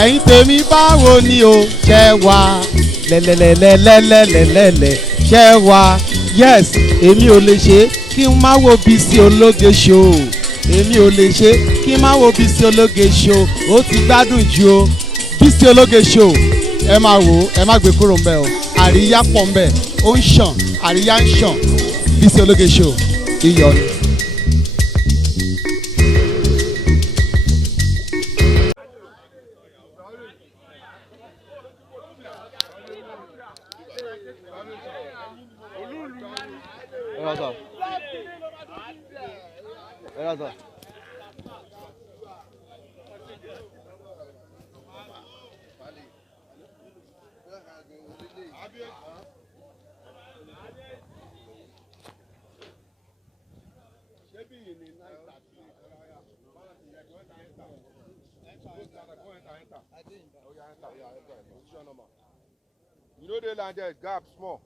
ẹ̀yin tèmi báwo ni o ṣẹ́ wá lẹ́lẹ́lẹ́lẹ́lẹ́lẹ́lẹ́ ṣẹ́ wá yes èmi ò lè ṣe kí n má wo Bisi Ologe Show èmi ò lè ṣe kí n má wo Bisi Ologe Show ó ti gbádùn jù o Bisi Ologe Show ẹ máa wò ó ẹ má gbé kúrò ńbẹ̀ o àríyá pọ̀ ńbẹ̀ ó ń ṣàn àríyá ń ṣàn Bisi Ologe Show iyọ̀ ni. You know they land there, gap small.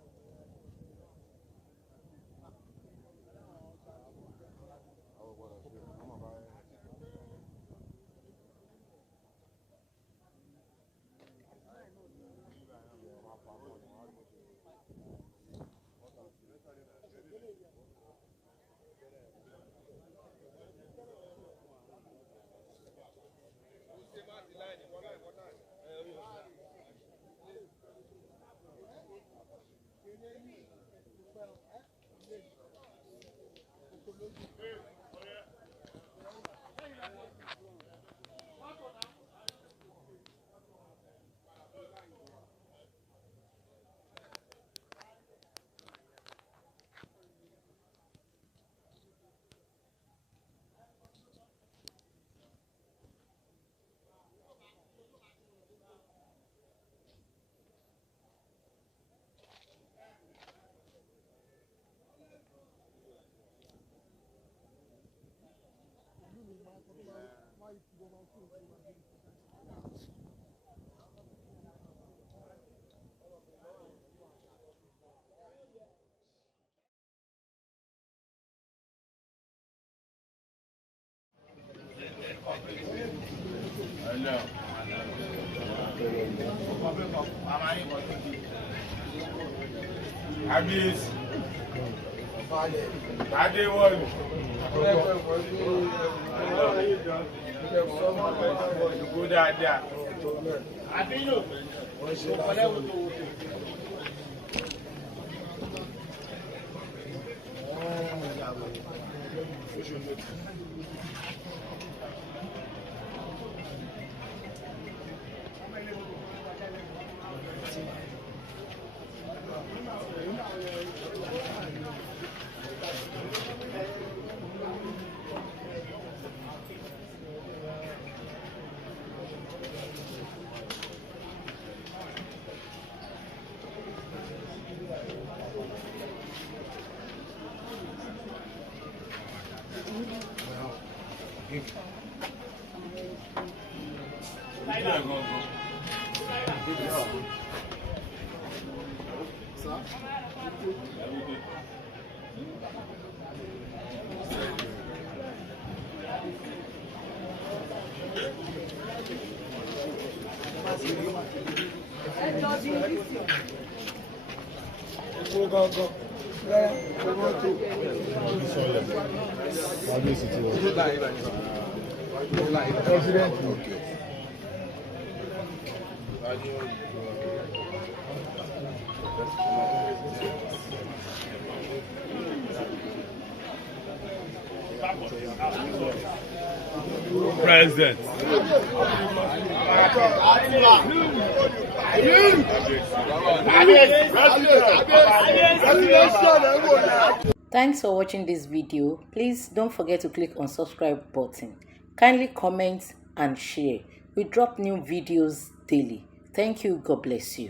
Abis, Adewolu, go dáadáa. Abino, President. Thanks for watching this video. Please don't forget to click on subscribe button. Kindly comment and share. We drop new videos daily. Thank you. God bless you.